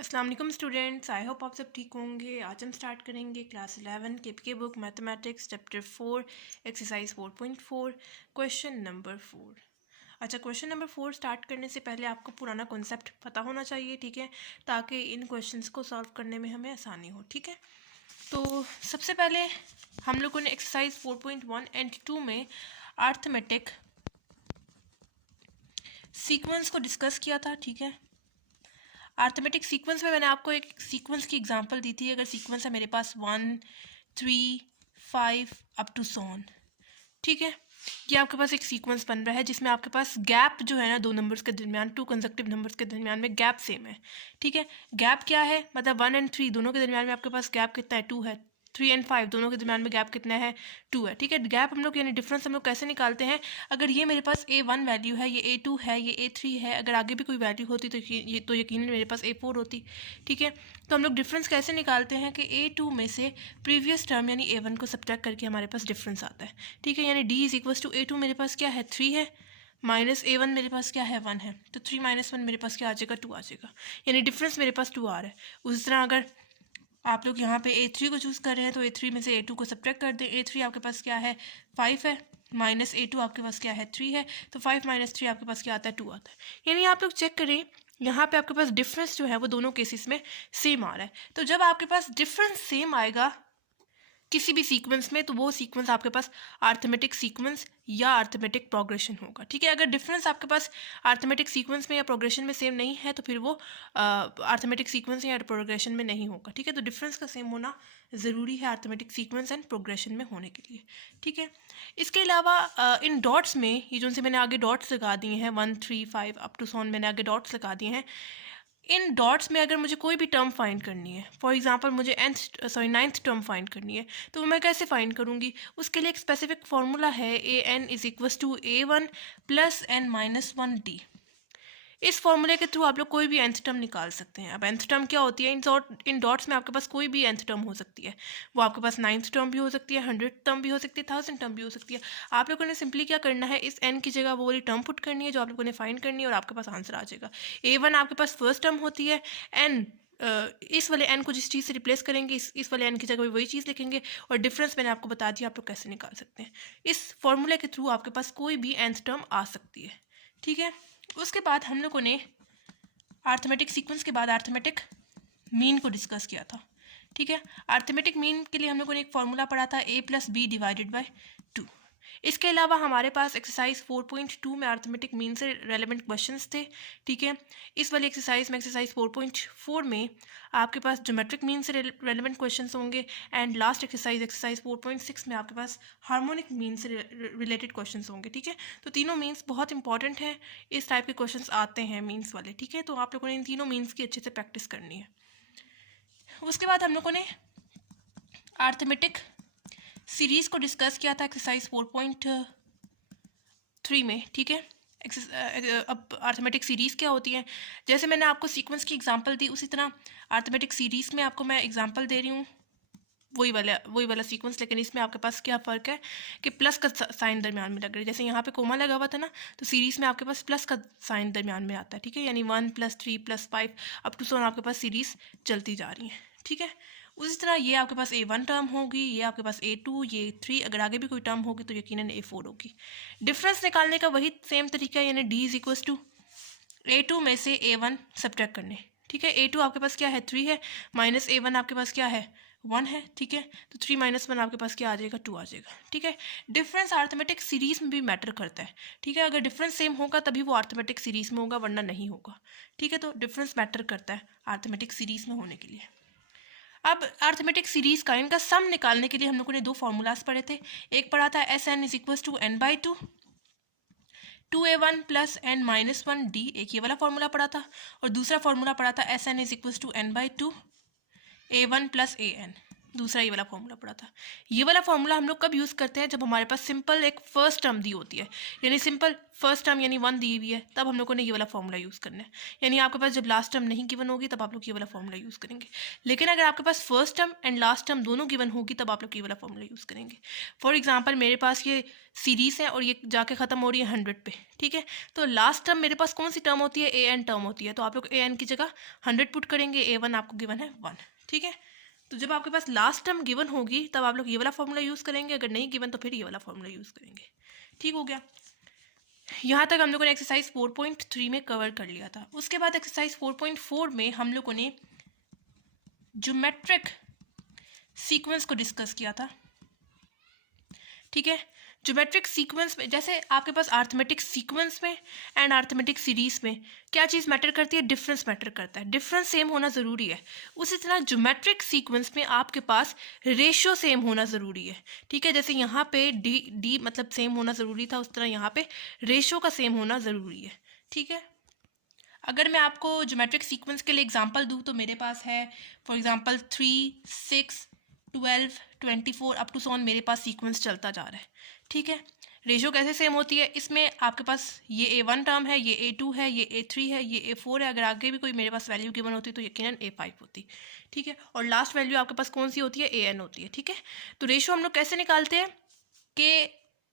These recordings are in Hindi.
अस्सलाम वालेकुम स्टूडेंट्स, आई होप आप सब ठीक होंगे। आज हम स्टार्ट करेंगे क्लास 11 के book mathematics chapter 4 exercise 4.4 question number 4। अच्छा, क्वेश्चन नंबर 4 स्टार्ट करने से पहले आपको पुराना कॉन्सेप्ट पता होना चाहिए, ठीक है, ताकि इन क्वेश्चंस को सॉल्व करने में हमें आसानी हो। ठीक है, तो सबसे पहले हम लोगों ने एक्सरसाइज 4.1 एंड 2 में अर्थमेटिक सीक्वेंस को डिस्कस किया था। ठीक है, अर्थमेटिक सीक्वेंस में मैंने आपको एक सीक्वेंस की एग्जांपल दी थी। अगर सीक्वेंस है मेरे पास 1, 3, 5 अप टू सोन, ठीक है, ये आपके पास एक सीक्वेंस बन रहा है जिसमें आपके पास गैप जो है ना, दो नंबर्स के दरमियान, टू कंसेक्टिव नंबर्स के दरमियान में गैप सेम है। ठीक है, गैप क्या है, मतलब 1 एंड 3 दोनों के दरमियान में आपके पास गैप कितना है, 2 है। 3 एंड 5 दोनों के दरमियान में गैप कितना है, 2 है। ठीक है, गैप हम लोग यानी डिफरेंस हम लोग कैसे निकालते हैं, अगर ये मेरे पास A1 वैल्यू है, ये A2 है, ये A3 है, अगर आगे भी कोई वैल्यू होती तो ये तो यकीनन मेरे पास A4 होती। ठीक है, तो हम लोग डिफरेंस कैसे निकालते हैं कि A2 में से प्रीवियस टर्म यानी A1 को सब्ट्रैक्ट करके हमारे पास डिफरेंस आता है। ठीक है, यानी D is equals to A2 मेरे पास क्या है, 3 है, माइनस A1 मेरे पास क्या है, 1 है, तो 3 - 1 मेरे पास क्या आ जाएगा, 2 आ जाएगा, यानी डिफरेंस मेरे पास 2 आ रहा है। उसी तरह अगर आप लोग यहाँ पे A3 को चूज़ कर रहे हैं तो A3 में से A2 को सब्ट्रैक्ट कर दें। A3 आपके पास क्या है, 5 है, माइनस A2 आपके पास क्या है, 3 है, तो 5 - 3 आपके पास क्या आता है, 2 आता है। यानी आप लोग चेक करें, यहाँ पे आपके पास डिफरेंस जो है वो दोनों केसेस में सेम आ रहा है। तो जब आपके पास डिफरेंस सेम आएगा किसी भी सीक्वेंस में, तो वो सीक्वेंस आपके पास अर्थमेटिक सीक्वेंस या अर्थमेटिक प्रोग्रेशन होगा। ठीक है, अगर डिफरेंस आपके पास अर्थमेटिक सीक्वेंस में या प्रोग्रेशन में सेम नहीं है तो फिर वो अर्थमेटिक सीक्वेंस या प्रोग्रेशन में नहीं होगा। ठीक है, तो डिफरेंस का सेम होना ज़रूरी है अर्थमेटिक सीक्वेंस एंड प्रोग्रेशन में होने के लिए। ठीक है, इसके अलावा इन डॉट्स में, ये जो से मैंने आगे डॉट्स लगा दिए हैं, 1, 3, 5 अप टू सोन मैंने आगे डॉट्स लगा दिए हैं। इन डॉट्स में अगर मुझे कोई भी टर्म फाइंड करनी है, फॉर एग्जांपल मुझे नाइन्थ टर्म फाइंड करनी है, तो मैं कैसे फाइंड करूँगी, उसके लिए एक स्पेसिफिक फार्मूला है, AN is equals to A1 plus N - 1D। इस फॉर्मूले के थ्रू आप लोग कोई भी nth टर्म निकाल सकते हैं। अब nth टर्म क्या होती है, इन डॉट्स में आपके पास कोई भी nth टर्म हो सकती है। वो आपके पास 9th टर्म भी हो सकती है, 100th टर्म भी हो सकती है, 1000 टर्म भी हो सकती है। आप लोगों ने सिंपली क्या करना है, इस n की जगह वो वाली टर्म पुट करनी है जो आप लोगों ने फाइंड करनी है और आपके पास आंसर आ जाएगा। A1 आपके पास फर्स्ट टर्म होती है, n इस वाले n को जिस चीज़ से रिप्लेस करेंगे, इस वाले n की जगह वही चीज़ लिखेंगे, और डिफरेंस मैंने आपको बता दिया आप लोग कैसे निकाल सकते हैं। इस फॉर्मूले के थ्रू आपके पास कोई भी nth टर्म आ सकती है। ठीक है, उसके बाद हम लोगों ने अर्थमेटिक सीक्वेंस के बाद अर्थमेटिक मीन को डिस्कस किया था। ठीक है, अर्थमेटिक मीन के लिए हम लोगों ने एक फॉर्मूला पढ़ा था, A+B/2। इसके अलावा हमारे पास एक्सरसाइज 4.2 में अर्थमेटिक मीन से रेलेवेंट क्वेश्चंस थे। ठीक है, इस वाली एक्सरसाइज में, एक्सरसाइज 4.4 में आपके पास ज्योमेट्रिक मीन से रेलेवेंट क्वेश्चंस होंगे, एंड लास्ट एक्सरसाइज 4.6 में आपके पास हार्मोनिक मीन से रिलेटेड क्वेश्चंस होंगे। ठीक है, तो तीनों मीन्स बहुत इंपॉर्टेंट हैं, इस टाइप के क्वेश्चंस आते हैं मीन्स वाले। ठीक है, तो आप लोगों ने इन तीनों मीन्स की अच्छे से प्रैक्टिस करनी है। उसके बाद हम लोगों ने अर्थमेटिक सीरीज को डिस्कस किया था एक्सरसाइज 4.3 में। ठीक है, अब अर्थमेटिक सीरीज़ क्या होती है, जैसे मैंने आपको सीक्वेंस की एग्जांपल दी, उसी तरह अर्थमेटिक सीरीज़ में आपको मैं एग्जांपल दे रही हूँ, वही वाला सीक्वेंस, लेकिन इसमें आपके पास क्या फ़र्क है कि प्लस का साइन दरमियान में लग रहा है। जैसे यहाँ पे कोमा लगा हुआ था ना, तो सीरीज़ में आपके पास प्लस का साइन दरमियान में आता है। ठीक है, यानी 1 + 3 + 5 अप टू सोन आपके पास सीरीज़ चलती जा रही है। ठीक है, उसी तरह ये आपके पास A1 टर्म होगी, ये आपके पास A2, ये 3, अगर आगे भी कोई टर्म होगी तो यकीनन A4 होगी। डिफरेंस निकालने का वही सेम तरीका है, यानी D is equals to A2 में से A1 सब्ट्रैक्ट करने। ठीक है, A2 आपके पास क्या है, 3 है, माइनस A1 आपके पास क्या है, 1 है। ठीक है, तो 3 - 1 आपके पास क्या आ जाएगा, 2 आ जाएगा। ठीक है, डिफरेंस अर्थमेटिक सीरीज में भी मैटर करता है। ठीक है, अगर डिफरेंस सेम होगा तभी वो अर्थमेटिक सीरीज में होगा, वरना नहीं होगा। ठीक है, तो डिफरेंस मैटर करता है अर्थमेटिक सीरीज में होने के लिए। अब अर्थमेटिक सीरीज का इनका सम निकालने के लिए हम लोगों ने दो फॉर्मूलाज पढ़े थे। एक पढ़ा था SN is equals to N/2, 2A1 plus N - 1D, एक ये वाला फॉर्मूला पढ़ा था, और दूसरा फॉर्मूला पढ़ा था SN is equals to N/2, A1 plus AN। दूसरा ये वाला फॉर्मूला पढ़ा था। ये वाला फॉर्मूला हम लोग कब यूज़ करते हैं, जब हमारे पास सिंपल एक फर्स्ट टर्म दी होती है, यानी सिंपल फर्स्ट टर्म यानी 1 दी हुई है, तब हम लोगों ने ये वाला फॉर्मूला यूज़ करना है। यानी आपके पास जब लास्ट टर्म नहीं गिवन होगी तब आप लोग ये वाला फॉर्मूला यूज़ करेंगे। लेकिन अगर आपके पास first term and last term दोनों गिवन होगी तब आप लोग ये वाला फॉर्मूला यूज़ करेंगे। फॉर एग्जाम्पल मेरे पास ये सीरीज़ है और ये जाके ख़त्म हो रही है 100 पे, ठीक है। तो लास्ट टर्म मेरे पास कौन सी टर्म होती है, ए एन टर्म होती है, तो आप लोग ए एन की जगह 100 पुट करेंगे, A1 आपको गिवन है 1, ठीक है। तो जब आपके पास लास्ट टर्म गिवन होगी तब आप लोग ये वाला फॉर्मूला यूज़ करेंगे, अगर नहीं गिवन तो फिर ये वाला फॉर्मूला यूज़ करेंगे, ठीक हो गया। यहाँ तक हम लोगों ने एक्सरसाइज 4.3 में कवर कर लिया था। उसके बाद एक्सरसाइज 4.4 में हम लोगों ने ज्योमेट्रिक सीक्वेंस को डिस्कस किया था, ठीक है। ज्योमेट्रिक सीक्वेंस में जैसे आपके पास अरिथमेटिक सीक्वेंस में एंड अरिथमेटिक सीरीज में क्या चीज़ मैटर करती है, डिफरेंस मैटर करता है, डिफरेंस सेम होना ज़रूरी है। उसी तरह ज्योमेट्रिक सीक्वेंस में आपके पास रेशियो सेम होना ज़रूरी है, ठीक है। जैसे यहाँ पे डी मतलब सेम होना ज़रूरी था, उस तरह यहाँ पे रेशियो का सेम होना ज़रूरी है, ठीक है। अगर मैं आपको ज्योमेट्रिक सीक्वेंस के लिए एग्जांपल दूँ तो मेरे पास है for example 3, 6, 12, 24 up to so on मेरे पास सीक्वेंस चलता जा रहा है, ठीक है। रेशियो कैसे सेम होती है, इसमें आपके पास ये A1 टर्म है, ये A2 है, ये A3 है, ये A4 है। अगर आगे भी कोई मेरे पास वैल्यू गिवन होती तो यकीनन A5 होती, ठीक है। और लास्ट वैल्यू आपके पास कौन सी होती है, AN होती है, ठीक है। तो रेशियो हम लोग कैसे निकालते हैं कि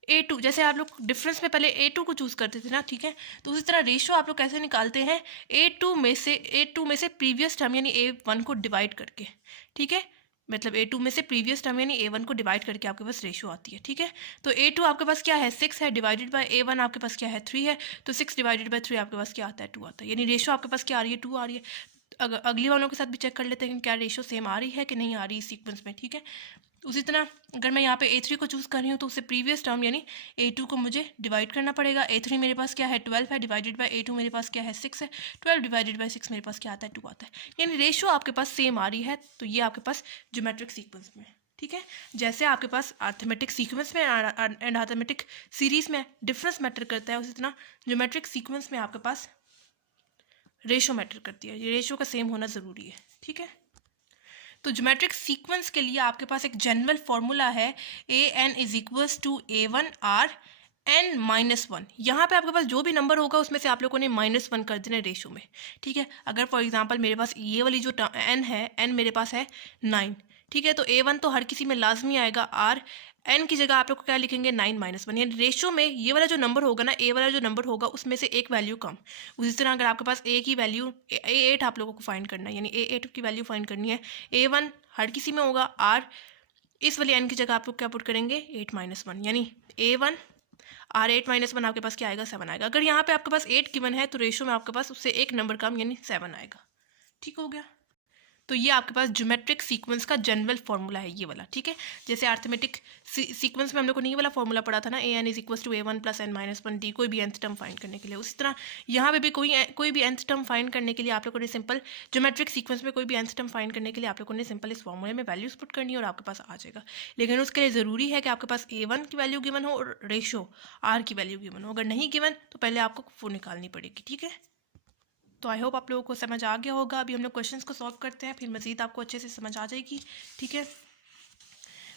A2, जैसे आप लोग डिफरेंस में पहले A2 को चूज़ करते थे ना, ठीक है। तो उसी तरह रेशियो आप लोग कैसे निकालते हैं, A2 में से प्रीवियस टर्म यानी A1 को डिवाइड करके, ठीक है। मतलब A2 में से प्रीवियस टर्म यानी A1 को डिवाइड करके आपके पास रेशियो आती है, ठीक है। तो A2 आपके पास क्या है, 6 है, डिवाइडेड बाय A1 आपके पास क्या है, 3 है। तो 6 डिवाइडेड बाय 3 आपके पास क्या आता है, 2 आता है। यानी रेशियो आपके पास क्या आ रही है, 2 आ रही है। अगर अगली वालों के साथ भी चेक कर लेते हैं कि क्या रेशियो सेम आ रही है कि नहीं आ रही सीक्वेंस में, ठीक है। उसी तरह अगर मैं यहाँ पे A3 को चूज़ कर रही हूँ तो उससे प्रीवियस टर्म यानी A2 को मुझे डिवाइड करना पड़ेगा। A3 मेरे पास क्या है, 12 है, डिवाइडेड बाय A2 मेरे पास क्या है, 6 है। 12 डिवाइडेड बाय 6 मेरे पास क्या आता है, 2 आता है। यानी रेशियो आपके पास सेम आ रही है, तो ये आपके पास ज्योमेट्रिक सीक्वेंस में, ठीक है। जैसे आपके पास अरिथमेटिक सीक्वेंस में एंड अरिथमेटिक सीरीज में डिफरेंस मैटर करता है, उसी तरह ज्योमेट्रिक सीक्वेंस में आपके पास रेशियो मैटर करती है। ये रेशियो का सेम होना ज़रूरी है, ठीक है। तो ज्योमेट्रिक सीक्वेंस के लिए आपके पास एक जनरल फॉर्मूला है, AN is equals to A1 R n-1। यहाँ पे आपके पास जो भी नंबर होगा उसमें से आप लोगों ने -1 कर देना रेशियो में, ठीक है। अगर फॉर एग्जांपल मेरे पास ये वाली जो n है, n मेरे पास है 9, ठीक है। तो A1 तो हर किसी में लाजमी आएगा, R n की जगह आप लोग क्या लिखेंगे, 9-1। यानी रेशियो में ये वाला जो नंबर होगा ना, A वाला जो नंबर होगा उसमें से एक वैल्यू कम। उसी तरह अगर आपके पास A की वैल्यू A8 आप लोगों को फाइंड करना है, यानी A8 की वैल्यू फाइंड करनी है। A1 हर किसी में होगा, R इस वाली n की जगह आप लोग क्या पुट करेंगे, 8-1, यानी A1 R8-1 आपके पास क्या आएगा, 7 आएगा। अगर यहाँ पे आपके पास 8 गिवन है तो रेशियो में आपके पास उससे एक नंबर कम यानी 7 आएगा, ठीक हो गया। तो ये आपके पास ज्योमेट्रिक सीक्वेंस का जनरल फॉर्मूला है, ये वाला, ठीक है। जैसे अरिथमेटिक सीक्वेंस में हम लोग ने ये वाला फॉर्मूला पढ़ा था ना, AN is equals to A1 plus n-1D, कोई भी nth टर्म फाइंड करने के लिए। उसी तरह यहाँ पे भी कोई भी nth टर्म फाइंड करने के लिए आप लोगों ने सिंपल ज्योमेट्रिक सीक्वेंस में कोई भी nth टर्म फाइंड करने के लिए आप लोगों ने सिंपल इस फॉर्मूले में वैल्यूज पुट करनी है और आपके पास आ जाएगा। लेकिन उसके लिए ज़रूरी है कि आपके पास A1 की वैल्यू गिवन हो और रेशियो R की वैल्यू गिवन हो। अगर नहीं गिवन तो पहले आपको वो निकालनी पड़ेगी, ठीक है। तो आई होप आप लोगों को समझ आ गया होगा। अभी हम लोग क्वेश्चंस को सॉल्व करते हैं, फिर मज़ीद आपको अच्छे से समझ आ जाएगी, ठीक है।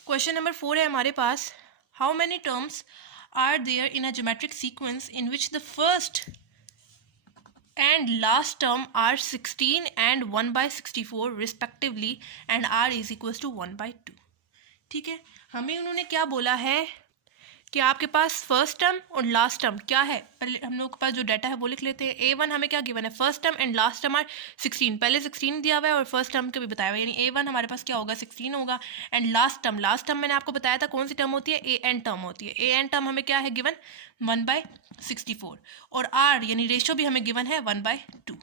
क्वेश्चन नंबर 4 है हमारे पास, how many terms are there in a geometric sequence in which the first and last term are 16 and 1/64 respectively and R is equals to 1/2, ठीक है। हमें उन्होंने क्या बोला है कि आपके पास फर्स्ट टर्म और लास्ट टर्म क्या है, पहले हम लोग के पास जो डाटा है वो लिख लेते हैं। A1 हमें क्या गिवन है, first term and last term are 16, पहले 16 दिया हुआ है और फर्स्ट टर्म का भी बताया हुआ है, यानी A1 हमारे पास क्या होगा, 16 होगा। एंड लास्ट टर्म मैंने आपको बताया था कौन सी टर्म होती है, AN टर्म होती है। AN टर्म हमें क्या है गिवन, 1/64, और R यानी रेशियो भी हमें गिवन है 1/2,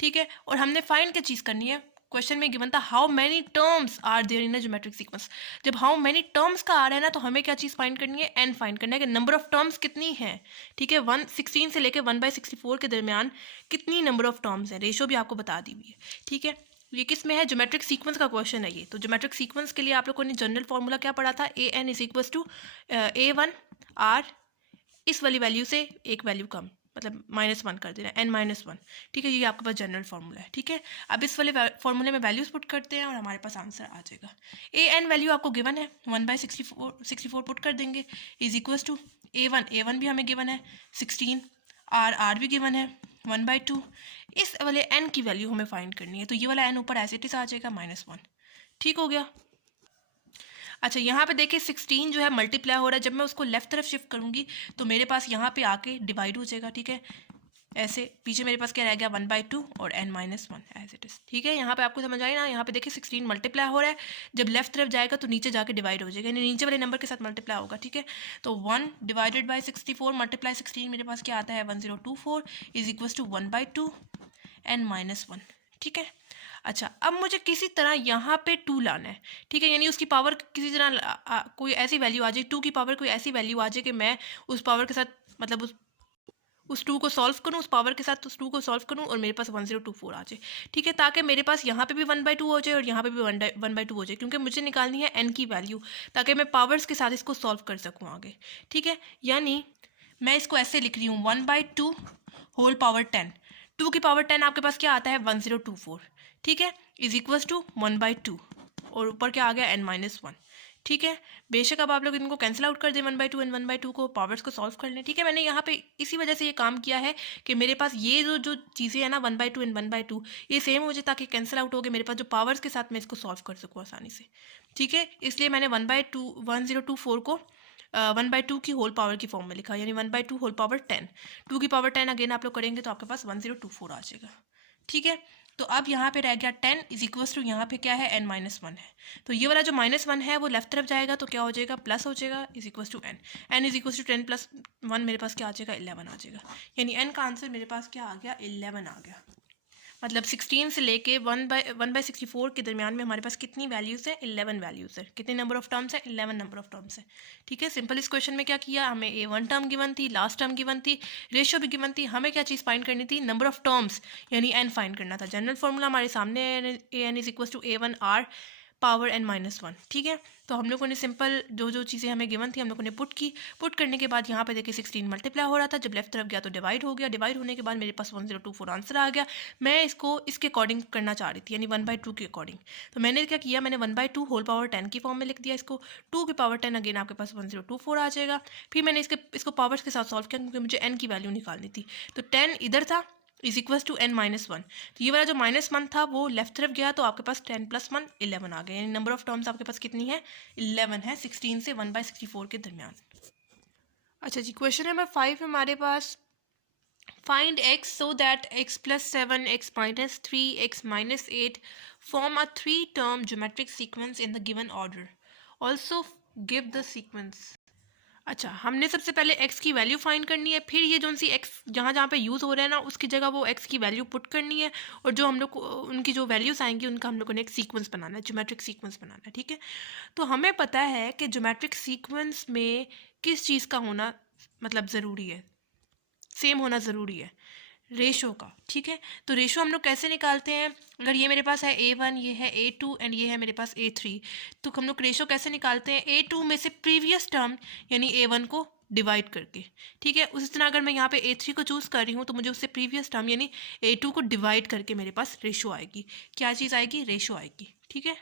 ठीक है। और हमने फाइंड क्या चीज़ करनी है, क्वेश्चन में गिवन था how many terms are there in a geometric sequence. जब हाउ मैनी टर्म्स का आ रहा है ना तो हमें क्या चीज़ फाइंड करनी है, n फाइंड करना है कि नंबर ऑफ टर्म्स कितनी है, ठीक है। 116 से लेकर 1/64 के दरमियान कितनी नंबर ऑफ टर्म्स है, रेशियो भी आपको बता दी हुई है, ठीक है। ये किस में है, ज्योमेट्रिक सीक्वेंस का क्वेश्चन है ये। तो ज्योमेट्रिक सीक्वेंस के लिए आप लोगों ने जनरल फॉर्मूला क्या पढ़ा था, AN is equals to A1 R इस वाली वैल्यू से एक वैल्यू कम, मतलब -1 कर देना, n-1, ठीक है। ये आपके पास जनरल फार्मूला है, ठीक है। अब इस वाले फार्मूले में वैल्यूज़ पुट करते हैं और हमारे पास आंसर आ जाएगा। an वैल्यू आपको गिवन है 1/64 पुट कर देंगे इज इक्वल्स टू a1 भी हमें गिवन है 16, r भी गिवन है 1/2। इस वाले n की वैल्यू हमें फाइंड करनी है, तो ये वाला n ऊपर एज इट इज आ जाएगा -1, ठीक हो गया। अच्छा, यहाँ पे देखिए 16 जो है मल्टीप्लाई हो रहा है, जब मैं उसको लेफ्ट तरफ शिफ्ट करूँगी तो मेरे पास यहाँ पे आके डिवाइड हो जाएगा, ठीक है। ऐसे पीछे मेरे पास क्या रह गया 1/2 और n-1 एज इट इज़, ठीक है। यहाँ पे आपको समझ आई ना, यहाँ पे देखिए 16 मल्टीप्लाई हो रहा है, जब लेफ्ट तरफ जाएगा तो नीचे जाके डिवाइड हो जाएगा, यानी नीचे वाले नंबर के साथ मल्टीप्लाई होगा, ठीक है। तो 1 डिवाइडेड बाई 64 मल्टीप्लाई 16 मेरे पास क्या आता है 1024 इज इक्वल्स टू 1/2 n-1, ठीक है। अच्छा, अब मुझे किसी तरह यहाँ पे 2 लाना है, ठीक है, यानी उसकी पावर किसी तरह कोई ऐसी वैल्यू आ जाए, 2 की पावर कोई ऐसी वैल्यू आ जाए कि मैं उस पावर के साथ मतलब उस 2 को सॉल्व करूँ, उस पावर के साथ उस 2 को सॉल्व करूँ और मेरे पास 1024 आ जाए, ठीक है, ताकि मेरे पास यहाँ पे भी 1/2 हो जाए और यहाँ पे भी 1/2 हो जाए, क्योंकि मुझे निकालनी है n की वैल्यू, ताकि मैं पावर्स के साथ इसको सॉल्व कर सकूँ आगे, ठीक है। यानी मैं इसको ऐसे लिख रही हूँ 1/2 होल पावर 10, 2 की पावर 10 आपके पास क्या आता है 1024, ठीक है, इज इक्वल्स टू 1/2 और ऊपर क्या आ गया n-1, ठीक है। बेशक अब आप लोग इनको कैंसिल आउट कर दें 1/2 एंड 1/2 को, पावर्स को सॉल्व कर लें, ठीक है। मैंने यहाँ पे इसी वजह से ये काम किया है कि मेरे पास ये जो चीज़ें हैं ना 1/2 एंड 1/2 ये सेम हो जाए, ताकि कैंसिल आउट हो गए मेरे पास जो पावर्स के साथ मैं इसको सॉल्व कर सकूँ आसानी से, ठीक है। इसलिए मैंने 1024 को 1/2 की होल पावर की फॉर्म में लिखा, यानी 1/2 होल पावर 10, 2 की पावर 10 अगेन आप लोग करेंगे तो आपके पास 1024 आ जाएगा, ठीक है। तो अब यहाँ पे रह गया 10 इज इक्वल्स टू यहाँ पे क्या है n-1 है, तो ये वाला जो -1 है वो लेफ्ट तरफ जाएगा तो क्या हो जाएगा प्लस हो जाएगा is equals to n is equals to 10 + 1 मेरे पास क्या आ जाएगा 11 आ जाएगा, यानी n का आंसर मेरे पास क्या आ गया 11 आ गया। मतलब 16 से लेके 1/64 के दरमियान में हमारे पास कितनी वैल्यूज़ है 11 वैल्यूज़ है, कितने नंबर ऑफ टर्म्स है 11 नंबर ऑफ टर्म्स है, ठीक है। सिंपल इस क्वेश्चन में क्या किया, हमें A1 टर्म गिवन थी, लास्ट टर्म गिवन थी, रेशियो भी गिवन थी, हमें क्या चीज़ फाइंड करनी थी नंबर ऑफ टर्म्स यानी n फाइंड करना था। जनरल फॉर्मूला हमारे सामने an is equal to A1 R power n-1, ठीक है। तो हम लोगों ने सिंपल जो चीज़ें हमें गिवन थी हम लोगों ने पुट करने के बाद यहाँ पे देखिए 16 मल्टीप्लाई हो रहा था, जब लेफ्ट तरफ गया तो डिवाइड हो गया, डिवाइड होने के बाद मेरे पास 1024 आंसर आ गया। मैं इसको इसके अकॉर्डिंग करना चाह रही थी, यानी 1/2 के अकॉर्डिंग, तो मैंने क्या किया, मैंने 1/2 होल पावर 10 की फॉर्म में लिख दिया इसको, 2 की पावर 10 अगेन आपके पास 1024 आ जाएगा। फिर मैंने इसको पावर्स के साथ सॉल्व किया क्योंकि मुझे n की वैल्यू निकालनी थी, तो 10 इधर था इज इक्वल्स टू n-1, तो ये वाला जो -1 था वो लेफ्ट तरफ गया तो आपके पास 10 + 1 11 आ गया, यानी नंबर ऑफ टर्म्स आपके पास कितनी है 11 है 16 से 1/64 के दरमियान। अच्छा जी, क्वेश्चन नंबर 5 हमारे पास, find x so that x + 7 x - 3 x - 8 form a 3-term geometric sequence in the given order, also give the sequence। अच्छा, हमने सबसे पहले x की वैल्यू फाइंड करनी है, फिर ये जो सी x जहाँ पे यूज़ हो रहा है ना उसकी जगह वो x की वैल्यू पुट करनी है, और जो हम लोग उनकी जो वैल्यूज़ आएंगी उनका हम लोगों ने एक सीक्वेंस बनाना है, ज्योमेट्रिक सीक्वेंस बनाना है, ठीक है। तो हमें पता है कि ज्योमेट्रिक सीक्वेंस में किस चीज़ का होना मतलब ज़रूरी है, सेम होना ज़रूरी है, रेशो का, ठीक है। तो रेशो हम लोग कैसे निकालते हैं, अगर ये मेरे पास है A1, ये है A2 एंड ये है मेरे पास A3, तो हम लोग रेशो कैसे निकालते हैं, A2 में से प्रीवियस टर्म यानी A1 को डिवाइड करके, ठीक है। उसी तरह अगर मैं यहाँ पे A3 को चूज़ कर रही हूँ तो मुझे उससे प्रीवियस टर्म यानी A2 को डिवाइड करके मेरे पास रेशो आएगी, क्या चीज़ आएगी, रेशो आएगी, ठीक है।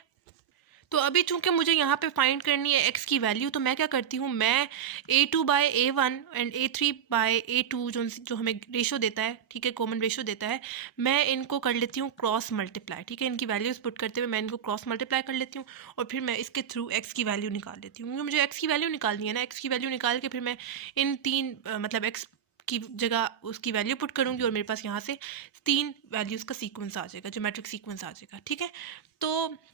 तो अभी चूंकि मुझे यहाँ पे फाइंड करनी है x की वैल्यू, तो मैं क्या करती हूँ, मैं A2/A1 एंड A3/A2 जो हमें रेशो देता है, ठीक है, कॉमन रेशो देता है, मैं इनको कर लेती हूँ क्रॉस मल्टीप्लाई, ठीक है। इनकी वैल्यूज़ पुट करते हुए मैं इनको क्रॉस मल्टीप्लाई कर लेती हूँ और फिर मैं इसके थ्रू x की वैल्यू निकाल लेती हूँ, क्योंकि मुझे x की वैल्यू निकालनी है ना। x की वैल्यू निकाल के फिर मैं इन तीन मतलब x की जगह उसकी वैल्यू पुट करूँगी और मेरे पास यहाँ से 3 वैल्यूज़ का सीक्वेंस आ जाएगा, ज्योमेट्रिक सीक्वेंस आ जाएगा, ठीक है। तो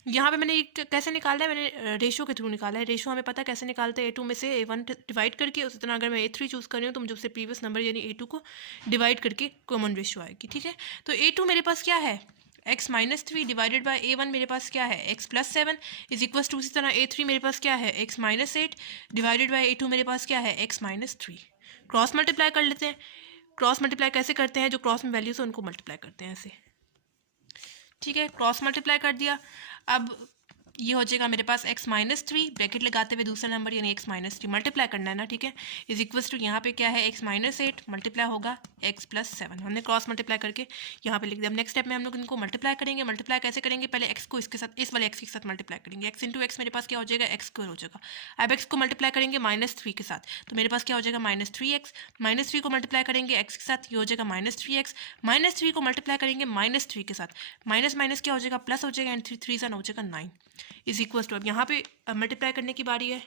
यहाँ पे मैंने कैसे निकाला है, मैंने रेशो के थ्रू निकाला है। रेशो हमें पता है कैसे निकालते हैं, A2 में से A1 डिवाइड करके, उसी तरह अगर मैं A3 चूज़ कर रही हूँ तो मुझे उससे प्रीवियस नंबर यानी A2 को डिवाइड करके कॉमन रेशो आएगी, ठीक है। तो A2 मेरे पास क्या है x - 3 डिवाइडेड बाय A1 मेरे पास क्या है x + 7 इज इक्वल्स टू, उसी तरह A3 मेरे पास क्या है x - 8 डिवाइडेड बाय A2 मेरे पास क्या है x - 3। क्रॉस मल्टीप्लाई कर लेते हैं। क्रॉस मल्टीप्लाई कैसे करते हैं, जो क्रॉस में वैल्यूज है उनको मल्टीप्लाई करते हैं ऐसे, ठीक है। क्रॉस मल्टीप्लाई कर दिया। अब ये हो जाएगा मेरे पास x माइनस 3 ब्रैकेट लगाते हुए दूसरा नंबर यानी x माइनस 3 मल्टीप्लाई करना है ना, ठीक है, इज इक्वल्स टू यहाँ पे क्या है x माइनस 8 मल्टीप्लाई होगा x प्लस 7। हमने क्रॉस मल्टीप्लाई करके यहाँ पे लिख दिया। अब नेक्स्ट स्टेप में हम लोग इनको मल्टीप्लाई करेंगे। मल्टीप्लाई कैसे करेंगे, पहले x को इसके साथ, इस वाले x के साथ मल्टीप्लाई करेंगे। x इंटू एक्स मेरे पास क्या हो जाएगा, x स्क्वायर हो जाएगा। अब x को मल्टीप्लाई करेंगे माइनस 3 के साथ, तो मेरे पास क्या हो जाएगा माइनस 3x। माइनस 3 को मल्टीप्लाई करेंगे x के साथ, ये हो जाएगा माइनस 3x। माइनस 3 को मल्टीप्लाई करेंगे माइनस 3 के साथ, माइनस माइनस क्या हो जाएगा प्लस हो जाएगा, एंड 3 3 हो जाएगा 9 इज इक्वल्स टू। अब यहाँ पे मल्टीप्लाई करने की बारी है।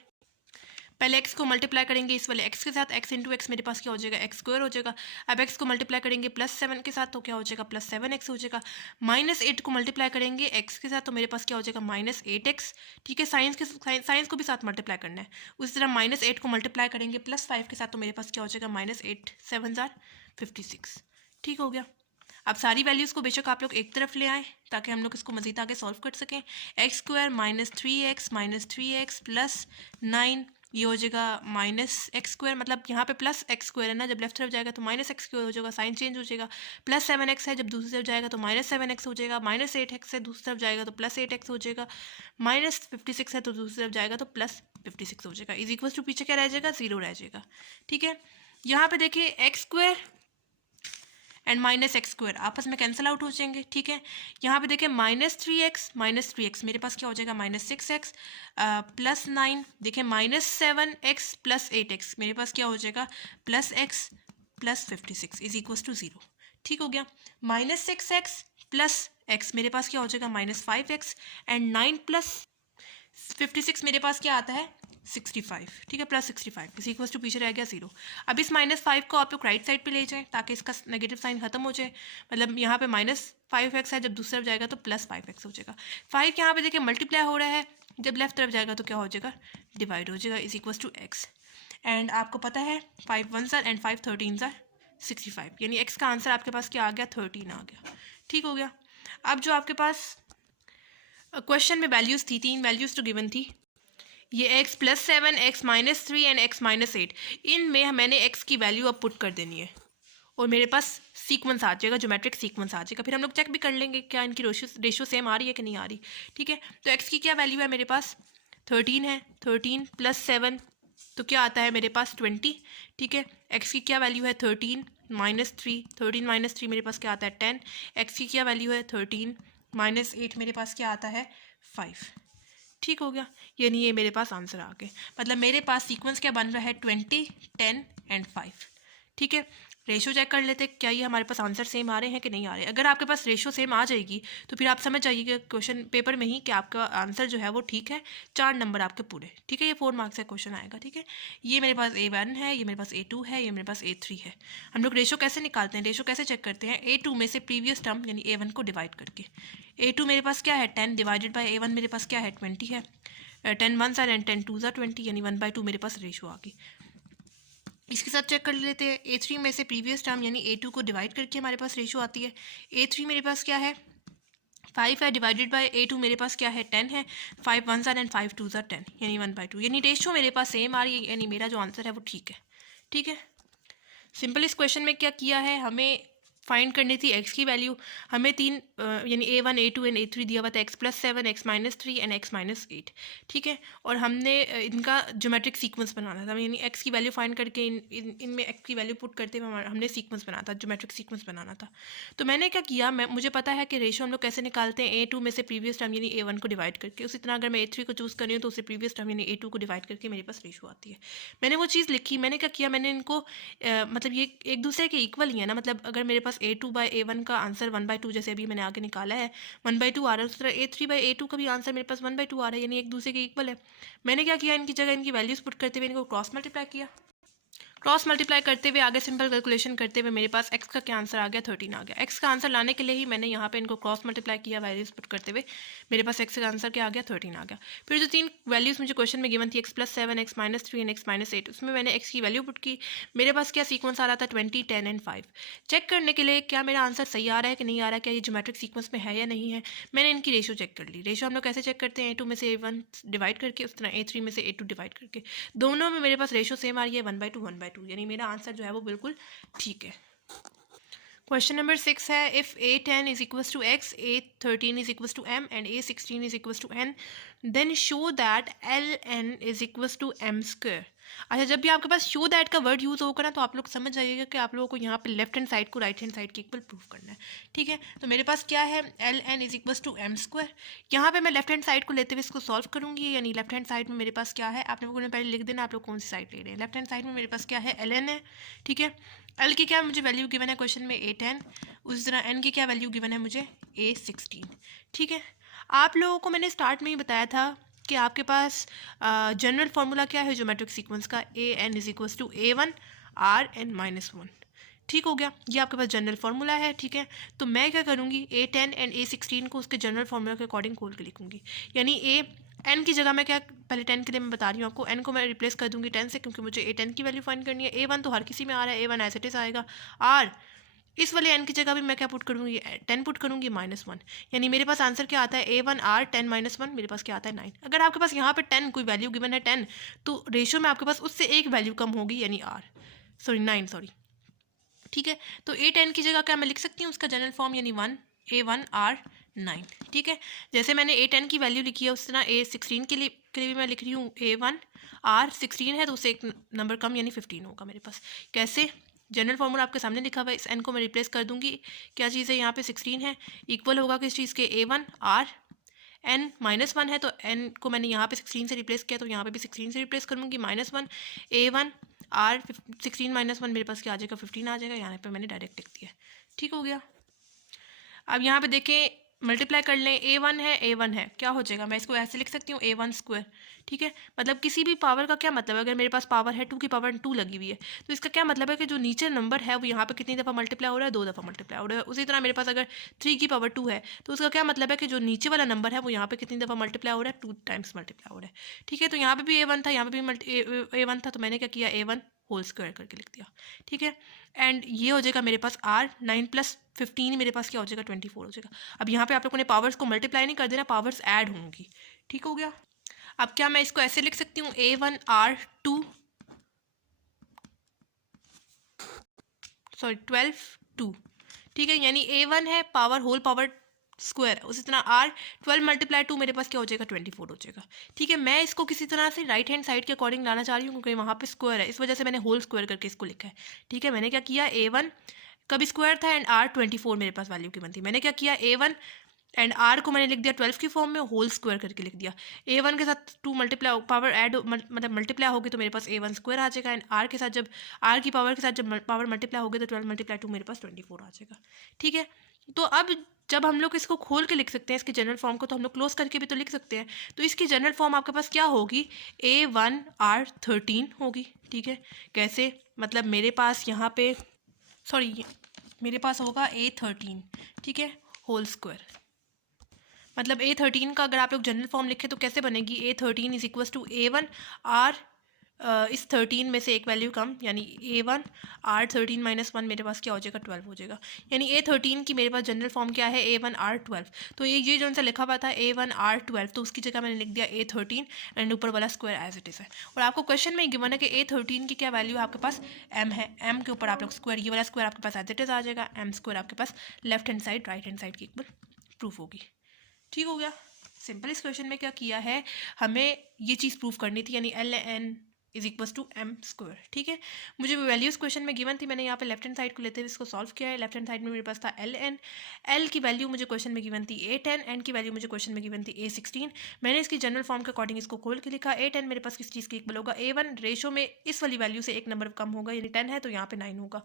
पहले x को मल्टीप्लाई करेंगे इस वाले x के साथ, x इंटू एक्स मेरे पास क्या हो जाएगा x स्क्वायर हो जाएगा। अब x को मल्टीप्लाई करेंगे प्लस 7 के साथ, तो क्या हो जाएगा प्लस 7x हो जाएगा। माइनस 8 को मल्टीप्लाई करेंगे x के साथ, तो मेरे पास क्या हो जाएगा माइनस 8x, ठीक है। साइंस को भी साथ मल्टीप्लाई करना है। उसी तरह माइनस 8 को मल्टीप्लाई करेंगे प्लस 5 के साथ, तो मेरे पास क्या हो जाएगा माइनस 8 7 56, ठीक हो गया। अब सारी वैल्यूज़ को बेशक आप लोग एक तरफ ले आएँ ताकि हम लोग इसको मज़ीद आगे सॉल्व कर सकें। X square minus 3x plus 9, ये हो जाएगा माइनस एक्स स्क्वायर, मतलब यहाँ पे प्लस एक्स स्क्वायर है ना, जब लेफ्ट तरफ जाएगा तो माइनस एक्स स्क्वायर हो जाएगा, साइन चेंज हो जाएगा। प्लस 7x है, जब दूसरी तरफ जाएगा तो माइनस 7x हो जाएगा। माइनस 8x है, दूसरी तरफ जाएगा तो प्लस 8x हो जाएगा। माइनस 56 है, तो दूसरी तरफ जाएगा तो प्लस 56 हो जाएगा। इज इक्वल टू पीछे क्या रह जाएगा, 0 रह जाएगा, ठीक है। यहाँ पे देखिए x square and minus x square आपस में कैंसिल आउट हो जाएंगे, ठीक है। यहाँ पे देखिए माइनस 3x मेरे पास क्या हो जाएगा माइनस 6x प्लस 9, देखिए माइनस 7x प्लस 8x मेरे पास क्या हो जाएगा plus x plus 56 is equal to 0, ठीक हो गया। माइनस 6x प्लस x मेरे पास क्या हो जाएगा माइनस 5x एंड 9 प्लस 56 मेरे पास क्या आता है 65, ठीक है, प्लस 65 इसी इक्वल टू पीछे रह गया 0। अब इस माइनस 5 को आप लोग राइट साइड पे ले जाएं ताकि इसका नेगेटिव साइन खत्म हो जाए। मतलब यहाँ पे माइनस 5x है, जब दूसरी तरफ जाएगा तो प्लस 5x हो जाएगा। 5 यहाँ पे देखिए मल्टीप्लाई हो रहा है, जब लेफ्ट तरफ जाएगा तो क्या हो जाएगा डिवाइड हो जाएगा is equal to x। And आपको पता है 5 1 एंड 5 13 65, यानी x का आंसर आपके पास क्या आ गया 13 आ गया, ठीक हो गया। अब जो आपके पास क्वेश्चन में वैल्यूज़ थी, 3 वैल्यूज़ तो गिवन थी, ये x plus 7 x minus 3 and x minus 8, इनमें मैंने x की वैल्यू अब पुट कर देनी है और मेरे पास सीक्वेंस आ जाएगा, ज्योमेट्रिक सीक्वेंस आ जाएगा। फिर हम लोग चेक भी कर लेंगे क्या इनकी रेशो सेम आ रही है कि नहीं आ रही, ठीक है। तो x की क्या वैल्यू है मेरे पास 13 है, 13 प्लस 7 तो क्या आता है मेरे पास 20, ठीक है। x की क्या वैल्यू है 13 माइनस 3, 13 माइनस 3 मेरे पास क्या आता है 10। x की क्या वैल्यू है 13 माइनस 8 मेरे पास क्या आता है 5, ठीक हो गया। यानी ये मेरे पास आंसर आ गए, मतलब मेरे पास सीक्वेंस क्या बन रहा है 20 10 एंड 5, ठीक है। रेशो चेक कर लेते क्या ये हमारे पास आंसर सेम आ रहे हैं कि नहीं आ रहे। अगर आपके पास रेशो सेम आ जाएगी तो फिर आप समझ जाइए क्वेश्चन पेपर में ही कि आपका आंसर जो है वो ठीक है, 4 नंबर आपके पूरे, ठीक है। ये 4 मार्क्स का क्वेश्चन आएगा, ठीक है। ये मेरे पास A1 है, ये मेरे पास A2 है, ये मेरे पास A3 है। हम लोग रेशो कैसे निकालते हैं, रेशो कैसे चेक करते हैं, A2 में से प्रीवियस टर्म यानी A1 को डिवाइड करके। A2 मेरे पास क्या है 10 डिवाइडेड बाई A1 मेरे पास क्या है 20 है, 10 1 एंड 10 2 20 यानी 1/2 मेरे पास रेशो आ गई। इसके साथ चेक कर लेते हैं A3 में से प्रीवियस टर्म यानी A2 को डिवाइड करके हमारे पास रेशो आती है। A3 मेरे पास क्या है 5 है, डिवाइडेड बाय A2 मेरे पास क्या है 10 है, 5 1 एंड 5 2 10 यानी 1/2, यानी रेशो मेरे पास सेम आ रही है, यानी मेरा जो आंसर है वो ठीक है, ठीक है। सिंपल इस क्वेश्चन में क्या किया है, हमें फाइंड करनी थी x की वैल्यू। हमें 3 यानी A1 A2 एंड A3 दिया हुआ था, x plus 7 x minus 3 and x minus 8, ठीक है। और हमने इनका ज्योमेट्रिक सीक्वेंस बनाना था, यानी x की वैल्यू फाइंड करके इनमें x की वैल्यू पुट करते हुए हमने सीक्वेंस बनाना था, ज्योमेट्रिक सीक्वेंस बनाना था। तो मैंने क्या किया, मुझे पता है कि रेशो हम लोग कैसे निकालते हैं, A2 में से प्रीवियस टर्म यानी A1 को डिवाइड करके। उसी तरह अगर मैं A3 को चूज़ कर रही हूँ तो उसे प्रीवियस टर्म यानी A2 को डिवाइड करके मेरे पास रेशो आती है। मैंने वो चीज़ लिखी, मैंने क्या किया, मैंने इनको मतलब ये एक दूसरे के इक्वल ही है ना, मतलब अगर मेरे पास A2 बाई A1 का आंसर 1/2 जैसे अभी मैंने आगे निकाला है 1/2 आ रहा है, उस तरह A3 बाई A2 का भी आंसर मेरे पास 1/2 आ रहा है, यानी एक दूसरे के इक्वल है। मैंने क्या किया, इनकी जगह इनकी वैल्यूज पुट करते हुए इनको क्रॉस मल्टीप्लाई किया। क्रॉस मल्टीप्लाई करते हुए आगे सिंपल कैलकुलेशन करते हुए मेरे पास x का क्या आंसर आ गया 13 आ गया। x का आंसर लाने के लिए ही मैंने यहाँ पे इनको क्रॉस मल्टीप्लाई किया, वैल्यूज पुट करते हुए मेरे पास x का आंसर क्या आ गया 13 आ गया। फिर जो 3 वैल्यूज मुझे क्वेश्चन में गिवन थी x plus 7 x minus 3 and x minus 8, उसमें मैंने x की वैल्यू पुट की। मेरे पास क्या सीक्वेंस आ रहा था 20 10 एंड 5। चेक करने के लिए क्या मेरा आंसर सही आ रहा है कि नहीं आ रहा है, क्या ये ज्योमेट्रिक सीक्वेंस में है या नहीं है, मैंने इनकी रेशो चेक कर ली। रेशो हम लोग कैसे चेक करते हैं, A2 में से A1 डिवाइड करके, उस तरह A3 में से A2 डिवाइड करके। दोनों में मेरे पास रेशो सेम आ रही है 1/2 1/2, यानी मेरा आंसर जो है वो बिल्कुल ठीक है। क्वेश्चन नंबर 6 है, if A10 is equals to x, A13 is equals to m and A16 is equals to n, then show that Ln is equals to m square. अच्छा, जब भी आपके पास शो दैट का वर्ड यूज़ होगा ना, तो आप लोग समझ जाइएगा कि आप लोगों को यहाँ पे लेफ्ट हैंड साइड को राइट हैंड साइड के इक्वल प्रूव करना है। ठीक है, तो मेरे पास क्या है, Ln is equals to m square. यहाँ पे मैं लेफ्ट हैंड साइड को लेते हुए इसको सॉल्व करूँगी, यानी लेफ्ट हैंड साइड में मेरे पास क्या है, आप लोगों ने पहले लिख देना आप लोग कौन सी साइड ले रहे हैं। लेफ्ट हैंड साइड में मेरे पास क्या है, Ln है। ठीक है, L की क्या मुझे वैल्यू गिवन है क्वेश्चन में, A10। उसी तरह N की क्या वैल्यू गिवन है मुझे, A16। ठीक है, आप लोगों को मैंने स्टार्ट में ही बताया था कि आपके पास जनरल फार्मूला क्या है ज्योमेट्रिक सीक्वेंस का, AN is equals to A1 Rn-1। ठीक हो गया, ये आपके पास जनरल फार्मूला है। ठीक है, तो मैं क्या करूँगी, A10 एंड A16 को उसके जनरल फार्मूला के अकॉर्डिंग खोल के लिखूँगी। यानी n की जगह मैं क्या, पहले 10 के लिए मैं बता रही हूँ आपको, n को मैं रिप्लेस कर दूँगी 10 से, क्योंकि मुझे A10 की वैल्यू फाइंड करनी है। A1 तो हर किसी में आ रहा है, A1 एज इट इज़ आएगा। R इस वाले n की जगह भी मैं क्या पुट करूँगी, 10 पुट करूँगी -1। यानी मेरे पास आंसर क्या आता है, A1 R 10 -1, मेरे पास क्या आता है 9। अगर आपके पास यहाँ पे 10 कोई वैल्यू गिवन है 10, तो रेशियो में आपके पास उससे एक वैल्यू कम होगी, यानी 9। ठीक है, तो A10 की जगह क्या मैं लिख सकती हूँ उसका जनरल फॉर्म, यानी A1 R 9। ठीक है, जैसे मैंने A10 की वैल्यू लिखी है, उस तरह A16 के लिए भी मैं लिख रही हूँ A1 R 16 है, तो उससे एक नंबर कम यानी 15 होगा मेरे पास। कैसे, जनरल फॉर्मूला आपके सामने लिखा हुआ है, इस n को मैं रिप्लेस कर दूंगी। क्या चीज़ है यहाँ पे, 16 है, इक्वल होगा किस चीज़ के, A1 R n -1 है, तो n को मैंने यहाँ पे 16 से रिप्लेस किया, तो यहाँ पे भी 16 से रिप्लेस करूँगी। -1 A1 R 16 -1 मेरे पास क्या आ जाएगा, 15 आ जाएगा। यहाँ पे मैंने डायरेक्ट लिख दिया। ठीक हो गया। अब यहाँ पे देखें, मल्टीप्लाई कर लें, A1 है, क्या हो जाएगा, मैं इसको ऐसे लिख सकती हूँ A1 स्क्वायर। ठीक है, मतलब किसी भी पावर का क्या मतलब है, अगर मेरे पास पावर है 2 की पावर 2 लगी हुई है, तो इसका क्या मतलब है कि जो नीचे नंबर है वो यहाँ पे कितनी दफ़ा मल्टीप्लाई हो रहा है, 2 दफ़ा मल्टीप्लाई हो रहा है। उसी तरह मेरे पास अगर 3 की पावर 2 है, तो उसका क्या मतलब है कि जो नीचे वाला नंबर है वो यहाँ पे कितनी दफ़ा मल्टीप्लाई हो रहा है, 2 टाइम्स मल्टीप्लाई हो रहा है। ठीक है, तो यहाँ पे भी A1 था, यहाँ पे भी A1 था, तो मैंने क्या किया, A1 होल स्क्वायर करके लिख दिया। ठीक है, एंड ये हो जाएगा मेरे पास R 9 + 15 मेरे पास क्या हो जाएगा, 24 हो जाएगा। अब यहाँ पे आप लोगों ने पावर्स को मल्टीप्लाई नहीं कर देना, पावर्स ऐड होंगी। ठीक हो गया। अब क्या मैं इसको ऐसे लिख सकती हूँ, A1 R 12 2। ठीक है, यानी A1 है पावर होल पावर स्क्वायर है, उसी तरह R 12 × 2 मेरे पास क्या हो जाएगा, 24 हो जाएगा। ठीक है, मैं इसको किसी तरह से राइट हैंड साइड के अकॉर्डिंग लाना चाह रही हूँ, क्योंकि वहाँ पे स्क्वायर है, इस वजह से मैंने होल स्क्वायर करके इसको लिखा है। ठीक है, मैंने क्या किया, A1 का भी स्क्वायर था एंड R 24 मेरे पास वैल्यू की बनती, मैंने क्या किया, A1 एंड R को मैंने लिख दिया 12 की फॉर्म में, होल स्क्वायर करके लिख दिया। A1 के साथ 2 मल्टीप्लाई पावर ऐड मतलब मल्टीप्लाई होगी, तो मेरे पास A1 स्क्वायर आ जाएगा। एंड R के साथ जब R की पावर के साथ जब पावर मल्टीप्लाई होगी, तो 12 × 2 मेरे पास 24 आ जाएगा। ठीक है, तो अब जब हम लोग इसको खोल के लिख सकते हैं, इसकी जनरल फॉर्म को, तो हम लोग क्लोज करके भी तो लिख सकते हैं। तो इसकी जनरल फॉर्म आपके पास क्या होगी, A1 R 13 होगी। ठीक है, कैसे, मतलब मेरे पास यहाँ पे मेरे पास होगा A13। ठीक है, होल स्क्वायर, मतलब A13 का अगर आप लोग जनरल फॉर्म लिखें तो कैसे बनेगी, A13 is equals to A1 R इस 13 में से एक वैल्यू कम, यानी A1 R 13 -1 मेरे पास क्या हो जाएगा, 12 हो जाएगा। यानी A13 की मेरे पास जनरल फॉर्म क्या है, A1 R 12। तो ये जो सा लिखा हुआ था A1 R 12, तो उसकी जगह मैंने लिख दिया A13 एंड ऊपर वाला स्क्वायर एज इट इज़ है। और आपको क्वेश्चन में गिवन है कि A13 की क्या वैल्यू आपके पास M है, M के ऊपर आप लोग स्क्वायर, ये वाला स्क्वायर आपके पास एज इट इज़ आ जाएगा, M स्क्वायर आपके पास left hand side right hand side की इक्वल प्रूफ होगी। ठीक हो गया, सिंपल। इस क्वेश्चन में क्या किया है, हमें ये चीज़ प्रूफ करनी थी, यानी Ln is equals to M square. ठीक है, मुझे वैल्यूज क्वेश्चन में गिवन थी, मैंने यहाँ पे लेफ्ट हैंड साइड को लेते हुए इसको सॉल्व किया है। लेफ्ट हैंड साइड में मेरे पास था Ln, L की वैल्यू मुझे क्वेश्चन में गिवन थी A10, N की वैल्यू मुझे क्वेश्चन में गिवन थी A16। मैंने इसकी जनरल फॉर्म के अकॉर्डिंग इसको खोल के लिखा। A10 मेरे पास किस चीज़ की इक्वल होगा, A1 रेशो में इस वाली वैल्यू से एक नंबर कम होगा, यानी 10 है तो यहाँ पे 9 होगा।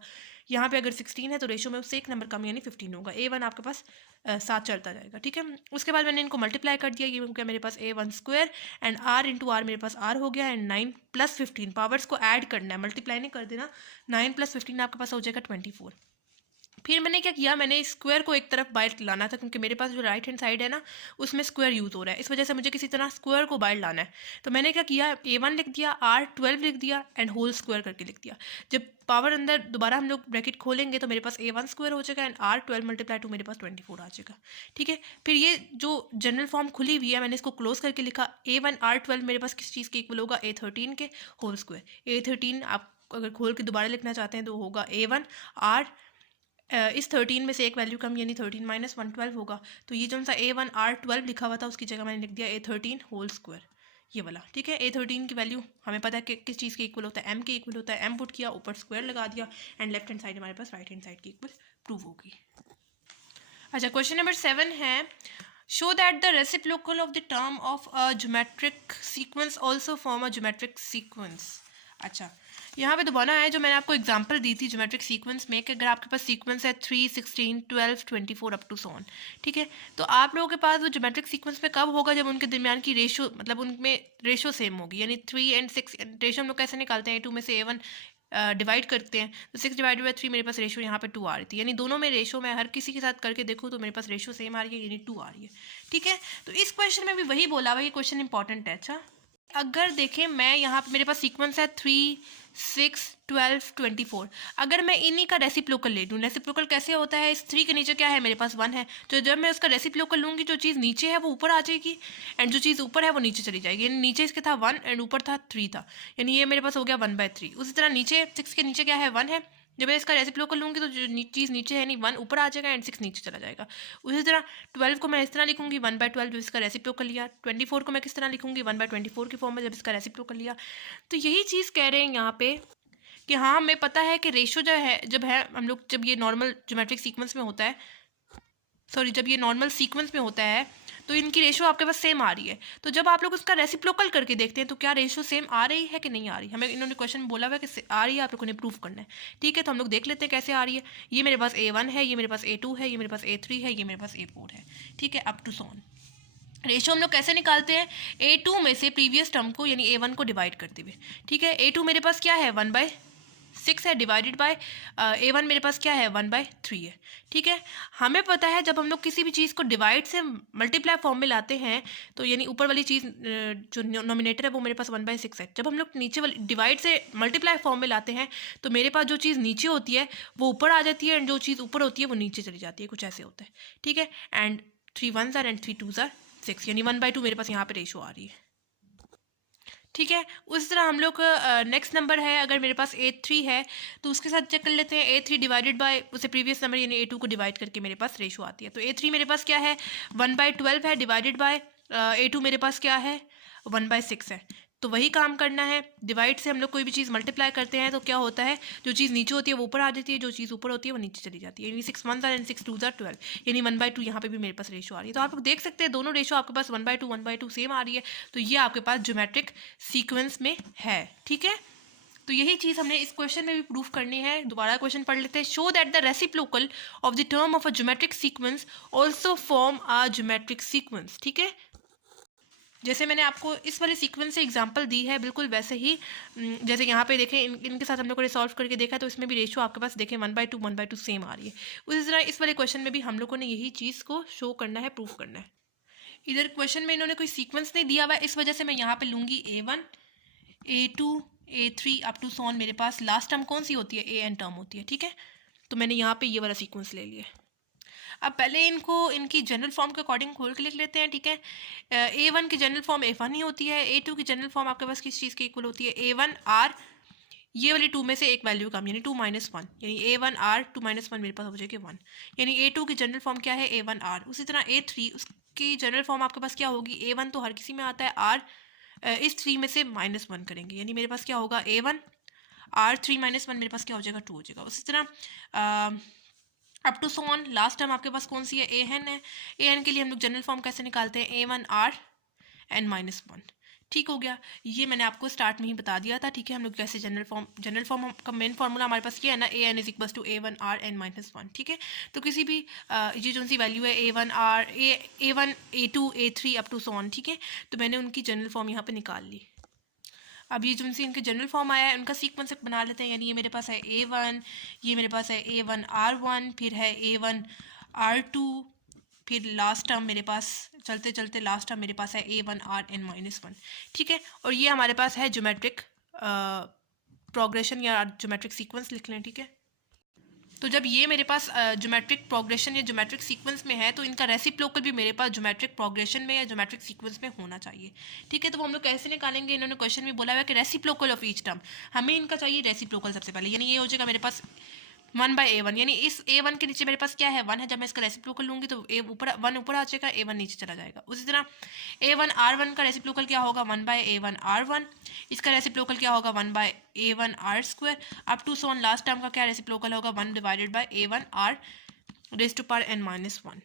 यहाँ पे अगर 16 है तो रेशो में उससे एक नंबर कम यानी 15 होगा। A1 आपके पास साथ चलता जाएगा। ठीक है, उसके बाद मैंने इनको मल्टीप्लाई कर दिया, ये हो गया मेरे पास A1 square and R × R मेरे पास R हो गया एंड 9 + 15, पावर्स को ऐड करना है, मल्टीप्लाई नहीं कर देना। 9 + 15 आपके पास हो जाएगा 24। फिर मैंने क्या किया, मैंने स्क्वायर को एक तरफ बाहर लाना था, क्योंकि मेरे पास जो राइट हैंड साइड है ना उसमें स्क्वायर यूज़ हो रहा है, इस वजह से मुझे किसी तरह स्क्वायर को बाहर लाना है। तो मैंने क्या किया, A1 लिख दिया, R 12 लिख दिया एंड होल स्क्वायर करके लिख दिया। जब पावर अंदर दोबारा हम लोग ब्रैकेट खोलेंगे तो मेरे पास A1 स्क्वायर हो जाएगा एंड R 12 × 2 मेरे पास 24 आ जाएगा। ठीक है, फिर ये जो जनरल फॉर्म खुली हुई है मैंने इसको क्लोज करके लिखा। A1 R 12 मेरे पास किस चीज़ के इक्वल होगा, A13 के होल स्क्वायर। A13 आप अगर खोल के दोबारा लिखना चाहते हैं तो होगा A1 R इस 13 में से एक वैल्यू कम यानी 13 माइनस 1 12 होगा। तो ये जो सा A1R12 लिखा हुआ था उसकी जगह मैंने लिख दिया A13 होल स्क्वायर, ये वाला। ठीक है, A13 की वैल्यू हमें पता है कि किस चीज़ के इक्वल होता है, m के इक्वल होता है। m पुट किया, ऊपर स्क्वायर लगा दिया, एंड लेफ्ट हैंड साइड हमारे पास राइट हैंड साइड की इक्वल प्रूव होगी। अच्छा, क्वेश्चन नंबर 7 है, show that the reciprocal of the term of a geometric sequence also form a geometric sequence. अच्छा, यहाँ पे दोबारा है जो मैंने आपको एग्जांपल दी थी ज्योमेट्रिक सीक्वेंस में कि अगर आपके पास सीक्वेंस है 3 16 12 24 अप टू सॉन, ठीक है, तो आप लोगों के पास वो ज्योमेट्रिक सीक्वेंस में कब होगा, जब उनके दरमियान की रेशो, मतलब उनमें रेशो सेम होगी। यानी 3 एंड 6 रेशो हम लोग कैसे निकालते हैं, 2 में से A1 डिवाइड करते हैं, तो 6 डिवाइडेड बाई 3 मेरे पास रेशो यहाँ पे 2 आ रही थी। यानी दोनों में रेशो मैं हर किसी के साथ करके देखूँ तो मेरे पास रेशो सेम आ रही है, यानी 2 आ रही है। ठीक है, तो इस क्वेश्चन में भी वही बोला हुआ, ये क्वेश्चन इंपॉर्टेंट है। अच्छा, अगर देखें मैं यहाँ पे मेरे पास सीक्वेंस है 3 6 12 24, अगर मैं इन्हीं का रेसिप्रोकल ले लूँ, रेसिप्रोकल कैसे होता है, इस 3 के नीचे क्या है, मेरे पास 1 है, तो जब मैं उसका रेसिप्रोकल लूँगी जो चीज़ नीचे है वो ऊपर आ जाएगी, एंड जो चीज़ ऊपर है वो नीचे चली जाएगी। यानी नीचे इसके था 1 एंड ऊपर था 3 था, यानी ये मेरे पास हो गया 1/3। उसी तरह नीचे 6 के नीचे क्या है, 1 है, जब मैं इसका रेसिप्रोकल लूँगी तो जो चीज़ नीचे है नहीं 1 ऊपर आ जाएगा एंड 6 नीचे चला जाएगा। उसी तरह 12 को मैं इस तरह लिखूँगी 1/12 जो इसका रेसिप्रोकल लिया। 24 को मैं किस तरह लिखूँगी 1/24 की फॉर्म में जब इसका रेसिप्रोकल लिया। तो यही चीज़ कह रहे हैं यहाँ पे कि हाँ हमें पता है कि रेशो जो है जब है हम लोग जब ये नॉर्मल ज्योमेट्रिक सीक्वेंस में होता है, सॉरी जब ये नॉर्मल सीक्वेंस में होता है तो इनकी रेशो आपके पास सेम आ रही है। तो जब आप लोग उसका रेसिप्रोकल करके देखते हैं तो क्या रेशो सेम आ रही है कि नहीं आ रही, हमें इन्होंने क्वेश्चन में बोला हुआ है कि आ रही है, आप लोगों ने प्रूफ करना है। ठीक है, तो हम लोग देख लेते हैं कैसे आ रही है। ये मेरे पास A1 है, ये मेरे पास A2 है, ये मेरे पास A3 है, ये मेरे पास A4 है। ठीक है, अप टू सॉन। रेशो हम लोग कैसे निकालते हैं, A2 में से प्रीवियस टर्म को यानी A1 को डिवाइड करते हुए। ठीक है, A2 मेरे पास क्या है 1/6 है, डिवाइडेड बाय A1 मेरे पास क्या है 1/3 है। ठीक है, हमें पता है जब हम लोग किसी भी चीज़ को डिवाइड से मल्टीप्लाई फॉर्म में लाते हैं तो यानी ऊपर वाली चीज़ जो नोमिनेटर है वो मेरे पास 1/6 है, जब हम लोग नीचे वाली डिवाइड से मल्टीप्लाई फॉर्म में लाते हैं तो मेरे पास जो चीज़ नीचे होती है वो ऊपर आ जाती है एंड जो चीज़ ऊपर होती है वो नीचे चली जाती है, कुछ ऐसे होता है। ठीक है, and 3 1s are and 3 2s are 6, यानी 1/2 मेरे पास यहाँ पे रेशो आ रही है। ठीक है, उस तरह हम लोग नेक्स्ट नंबर है, अगर मेरे पास A3 है तो उसके साथ चेक कर लेते हैं। A3 डिवाइडेड बाय उसे प्रीवियस नंबर यानी A2 को डिवाइड करके मेरे पास रेशो आती है। तो A3 मेरे पास क्या है 1/12 है, डिवाइडेड बाय A2 मेरे पास क्या है 1/6 है। तो वही काम करना है, डिवाइड से हम लोग कोई भी चीज़ मल्टीप्लाई करते हैं तो क्या होता है, जो चीज़ नीचे होती है वो ऊपर आ जाती है, जो चीज़ ऊपर होती है वो नीचे चली जाती है। यानी 6 1s एंड 6 2s 12, यानी 1/2 यहाँ पे भी मेरे पास रेशो आ रही है। तो आप लोग देख सकते हैं दोनों रेशो आपके पास 1/2 सेम आ रही है, तो ये आपके पास ज्योमेट्रिक सीक्वेंस में है। ठीक है, तो यही चीज़ हमने इस क्वेश्चन में भी प्रूफ करनी है। दोबारा क्वेश्चन पढ़ लेते हैं। Show that the reciprocal of the term of a geometric sequence also form a geometric sequence. ठीक है, जैसे मैंने आपको इस वाले सीक्वेंस से एग्जांपल दी है बिल्कुल वैसे ही जैसे यहाँ पे देखें इनके साथ हम लोग को सॉल्व करके देखा तो इसमें भी रेशो आपके पास देखें 1/2 सेम आ रही है। उसी तरह इस वाले क्वेश्चन में भी हम लोगों ने यही चीज़ को शो करना है, प्रूफ करना है। इधर क्वेश्चन में इन्होंने कोई सीक्वेंस नहीं दिया हुआ है, इस वजह से मैं यहाँ पे लूँगी A1 A2 A3 up to so on. मेरे पास लास्ट टर्म कौन सी होती है, AN टर्म होती है। ठीक है, तो मैंने यहाँ पे ये वाला सीक्वेंस ले लिया। अब पहले इनको इनकी जनरल फॉर्म के अकॉर्डिंग खोल के लिख लेते हैं। ठीक है, A1 की जनरल फॉर्म A1 ही होती है, A2 की जनरल फॉर्म आपके पास किस चीज़ के इक्वल होती है A1R, ये वाली 2 में से एक वैल्यू कम यानी 2 - 1, यानी A1R 2 - 1 मेरे पास हो जाएगी 1, यानी A2 की जनरल फॉर्म क्या है A1R। उसी तरह A3 उसकी जनरल फॉर्म आपके पास क्या होगी, A1 तो हर किसी में आता है, R इस 3 में से -1 करेंगे, यानी मेरे पास क्या होगा A1 R3 - 1 मेरे पास क्या हो जाएगा 2 हो जाएगा। उसी तरह up to so on last term आपके पास कौन सी है, AN है। AN के लिए हम लोग जनरल फॉर्म कैसे निकालते हैं, A1R N - 1। ठीक हो गया, ये मैंने आपको स्टार्ट में ही बता दिया था। ठीक है, हम लोग कैसे जनरल फॉर्म का मेन फार्मूला हमारे पास ये है ना, AN = A1R N - 1। ठीक है, तो किसी भी ये जो सी वैल्यू है A1R A1 A2 A3 up to sworn, ठीक है, तो मैंने उनकी जनरल फॉर्म यहाँ पे निकाल ली। अब ये जो सी इनके जनरल फॉर्म आया है उनका सीक्वेंस बना लेते हैं। यानी ये मेरे पास है A1, ये मेरे पास है A1R1, फिर है A1R2, फिर लास्ट टर्म मेरे पास चलते चलते लास्ट टर्म मेरे पास है A1R N - 1। ठीक है, और ये हमारे पास है ज्योमेट्रिक प्रोग्रेशन या ज्योमेट्रिक सीक्वेंस लिख लें। ठीक है, तो जब ये मेरे पास ज्योमेट्रिक प्रोग्रेशन या ज्योमेट्रिक सीक्वेंस में है तो इनका रेसिप्रोकल भी मेरे पास ज्योमेट्रिक प्रोग्रेशन में या ज्योमेट्रिक सीक्वेंस में होना चाहिए। ठीक है, तो वो हम लोग कैसे निकालेंगे, इन्होंने क्वेश्चन में बोला हुआ है कि रेसिप्रोकल ऑफ ईच टर्म, हमें इनका चाहिए रेसिप्रोकल सबसे पहले। यानी ये हो जाएगा मेरे पास 1/A1, यानी इस A1 के नीचे मेरे पास क्या है, 1 है। जब मैं इसका रेसिप्रोकल लूँगी तो वन ऊपर आ जाएगा, A1 नीचे चला जाएगा। उसी तरह A1R1 का रेसिप्रोकल क्या होगा, 1/A1R1। इसका रेसिप्रोकल क्या होगा, 1/A1R²। Up to so on last term का क्या रेसिप्रोकल होगा, 1/A1R⁻n-1।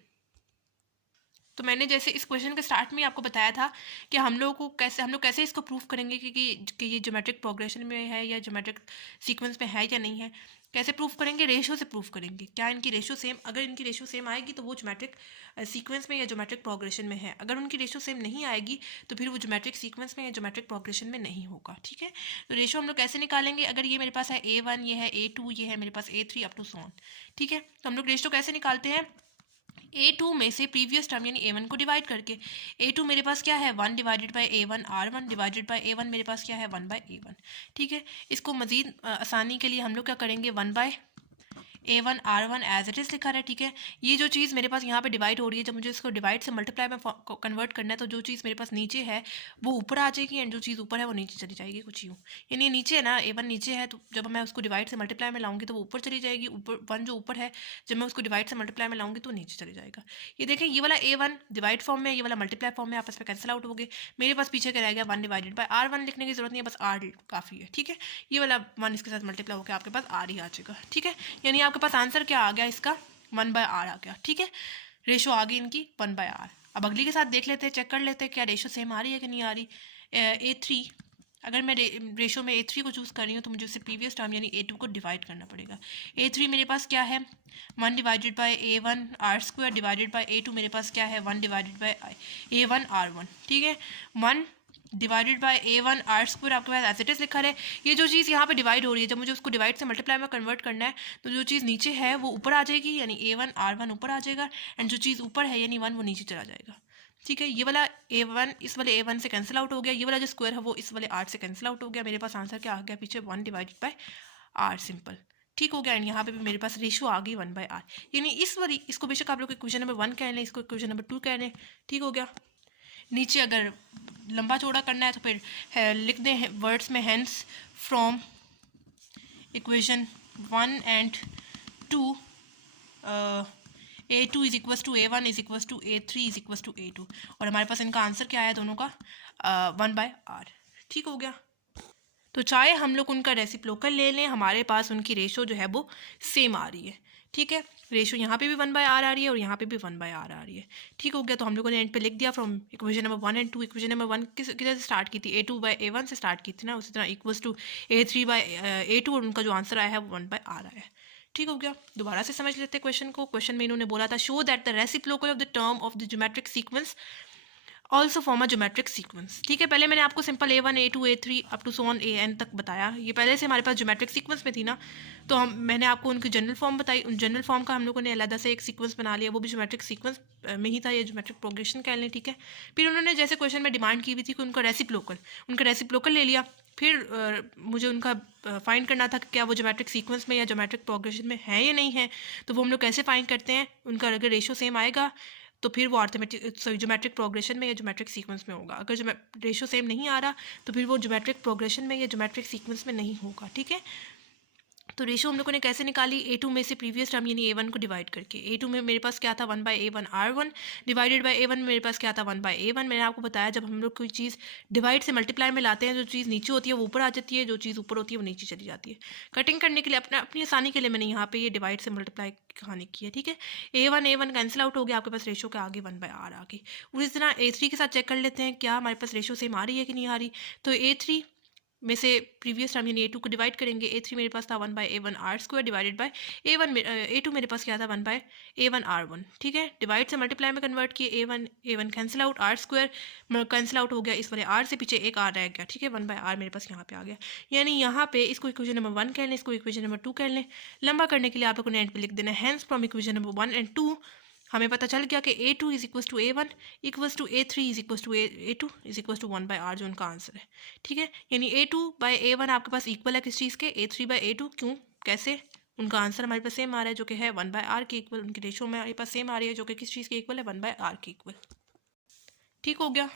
तो मैंने जैसे इस क्वेश्चन के स्टार्ट में आपको बताया था कि हम लोग कैसे इसको प्रूफ करेंगे कि ये ज्योमेट्रिक प्रोग्रेशन में है या ज्योमेट्रिक सीक्वेंस में है या नहीं है। कैसे प्रूफ करेंगे, रेशो से प्रूफ करेंगे। क्या इनकी रेशो सेम, अगर इनकी रेशो सेम आएगी तो वो ज्योमेट्रिक सीक्वेंस में या ज्योमेट्रिक प्रोग्रेशन में है। अगर उनकी रेशो सेम नहीं आएगी तो फिर वो ज्योमेट्रिक सीक्वेंस में या ज्योमेट्रिक प्रोग्रेशन में नहीं होगा। ठीक है, तो रेशो हम लोग कैसे निकालेंगे, अगर ये मेरे पास है A1, ये है A2, ये है मेरे पास A3 up to so on. ठीक है, तो हम लोग रेशो कैसे निकालते हैं, A2 में से प्रीवियस टर्म यानी A1 को डिवाइड करके। A2 मेरे पास क्या है, 1/A1R1 डिवाइडेड बाई A1 मेरे पास क्या है, 1/A1। ठीक है, इसको मज़ीद आसानी के लिए हम लोग क्या करेंगे, 1/A1R1 एज इट इज़ लिखा है। ठीक है, ये जो चीज़ मेरे पास यहाँ पे डिवाइड हो रही है, जब मुझे इसको डिवाइड से मल्टीप्लाई में कन्वर्ट करना है तो जो चीज़ मेरे पास नीचे है वो ऊपर आ जाएगी एंड जो चीज़ ऊपर है वो नीचे चली जाएगी, कुछ यूँ। यानी नीचे है ना, A1 नीचे है, तो जब मैं उसको डिवाइड से मल्टीप्लाई में लाऊंगी तो वो ऊपर चली जाएगी। ऊपर 1 जो ऊपर है, जब मैं उसको डिवाइड से मल्टीप्लाई में लाऊंगी तो नीचे चली जाएगा। ये देखें, ये वाला A1 डिवाइड फॉर्म में, ये वाला मल्टीप्लाई फॉर्म में, आपस में कैंसिल आउट हो गए। मेरे पास पीछे क्या रह गया, 1/R1 लिखने की जरूरत नहीं है, बस R काफ़ी है। ठीक है, ये वाला 1 इसके साथ मल्टीप्लाई होकर आपके पास R ही आ जाएगा। ठीक है, यानी आपके पास आंसर क्या आ गया इसका, 1/R आ गया। ठीक है, रेशो आ गई इनकी 1/R। अब अगली के साथ देख लेते हैं, चेक कर लेते हैं क्या रेशो सेम आ रही है कि नहीं आ रही। A3, अगर मैं रेशो में A3 को चूज़ कर रही हूँ तो मुझे उससे प्रीवियस टर्म यानी A2 को डिवाइड करना पड़ेगा। A3 मेरे पास क्या है, 1/A1R² डिवाइडेड बाई A2 मेरे पास क्या है, 1/A1R1। ठीक है, 1 डिवाइडेड बाई A1R² आपके पास एज इट इज़ लिखा है। ये जो चीज़ यहाँ पे डिवाइड हो रही है, जब मुझे उसको डिवाइड से मल्टीप्लाई में कन्वर्ट करना है तो जो चीज़ नीचे है वो ऊपर आ जाएगी, यानी A1R1 ऊपर आ जाएगा एंड जो चीज़ ऊपर है यानी 1 वो नीचे चला जाएगा। ठीक है, ये वाला A1 इस वाले A1 से कैंसिल आउट हो गया, ये वाला जो स्क्वायर है वो इस वाले R से कैंसिल आउट हो गया। मेरे पास आंसर क्या आ गया पीछे, 1 डिवाइडेड बाई R सिंपल। ठीक हो गया, एंड यहाँ पे भी मेरे पास रेशो आ गई 1/R। यानी इस वाली, इसको बेशक आप लोग इक्वेशन नंबर 1 कह लें, इसको इक्वेशन नंबर 2 कह लें। ठीक हो गया, नीचे अगर लंबा चौड़ा करना है तो फिर लिख दें वर्ड्स में, hence from equation 1 and 2 A2 is equals to A1 is equals to A3 is equals to A2, और हमारे पास इनका आंसर क्या आया दोनों का, 1/R। ठीक हो गया, तो चाहे हम लोग उनका रेसिप्रोकल ले लें, हमारे पास उनकी रेशो जो है वो सेम आ रही है। ठीक है, रेशो यहाँ पे भी 1/R आ रही है और यहाँ पे भी 1/R आ रही है। ठीक हो गया, तो हम लोगों ने एंड पे लिख दिया from equation number 1 and 2। Equation number 1 किधर से स्टार्ट की थी, A2/A1 से स्टार्ट की थी ना, उसी तरह इक्वल्स टू A3/A2, और उनका जो आंसर आया है वो 1/R आया है। ठीक हो गया, दोबारा से समझ लेते हैं क्वेश्चन को। क्वेश्चन में इन्होंने बोला था, show that the reciprocal of the term of the geometric sequence also form a geometric sequence. ठीक है, पहले मैंने आपको simple A1 A2 A3 up to so on AN तक बताया, ये पहले से हमारे पास ज्योमेट्रिक सीक्वेंस में थी ना, तो मैंने आपको उनकी जनरल फॉर्म बताई। उन जनरल फॉर्म का हम लोगों ने अलग से एक सीक्वेंस बना लिया, वो भी ज्योमेट्रिक सीक्वेंस में ही था, ये ज्योमेट्रिक प्रोग्रेशन कह लें। ठीक है, फिर उन्होंने जैसे क्वेश्चन में डिमांड की हुई थी कि उनका रेसिप्रोकल ले लिया। फिर मुझे उनका फाइंड करना था कि क्या वो ज्योमेट्रिक सीक्वेंस में या ज्योमेट्रिक प्रोग्रेशन में है या नहीं है। तो वो हम लोग कैसे फाइंड करते हैं, उनका अगर रेशो सेम आएगा तो फिर वो ज्योमेट्रिक प्रोग्रेशन में या ज्योमेट्रिक सीक्वेंस में होगा। अगर रेशो सेम नहीं आ रहा तो फिर वो ज्योमेट्रिक प्रोग्रेशन में या ज्योमेट्रिक सीक्वेंस में नहीं होगा। ठीक है, तो रेशो हम लोगों ने कैसे निकाली, A2 में से प्रीवियस टर्म यानी A1 को डिवाइड करके। A2 में मेरे पास क्या था, 1/A1R1 डिवाइडेड बाई A1 में मेरे पास क्या था, 1/A1। मैंने आपको बताया जब हम लोग कोई चीज़ डिवाइड से मल्टीप्लाई में लाते हैं, जो चीज़ नीचे होती है वो ऊपर आ जाती है, जो चीज़ ऊपर होती है वो नीचे चली जाती है। कटिंग करने के लिए अपनी आसानी के लिए मैंने यहाँ पे ये डिवाइड से मल्टीप्लाई कहानी की है। ठीक है, A1 कैंसिल आउट हो गया, आपके पास रेशो के आगे 1/R आ गई। उसी तरह A3 के साथ चेक कर लेते हैं क्या हमारे पास रेशो सेम आ रही है कि नहीं आ रही। तो A3 में से प्रीवियस टर्म यानी A2 को डिवाइड करेंगे। A3 मेरे पास था 1/A1R² डिवाइडेड बाय A2 मेरे पास क्या था, 1/A1R1। ठीक है, डिवाइड से मल्टीप्लाई में कन्वर्ट किए, A1 cancel out, R² cancel out हो गया, इस वाले R से पीछे एक R रह गया। ठीक है, 1/R मेरे पास यहाँ पे आ गया। यानी यहाँ पे इसको इक्वेशन नंबर 1 कह लें, इसको इक्वेशन नंबर 2 कह लें। लंबा करने के लिए आप लोगों ने एंड पे लिख देना है, hence from equation number 1 and 2 हमें पता चल गया कि A2 is equals to A1 equals to A3 is equals to A2 is equals to 1/R, जो उनका आंसर है। ठीक है, यानी A2/A1 आपके पास इक्वल है किस चीज़ के, A3/A2। क्यों, कैसे, उनका आंसर हमारे पास सेम आ रहा है जो कि है 1/R के इक्वल। उनकी रेशो में हमारे पास सेम आ रही है जो कि किस चीज़ के इक्वल है, 1/R के इक्वल। ठीक हो गया।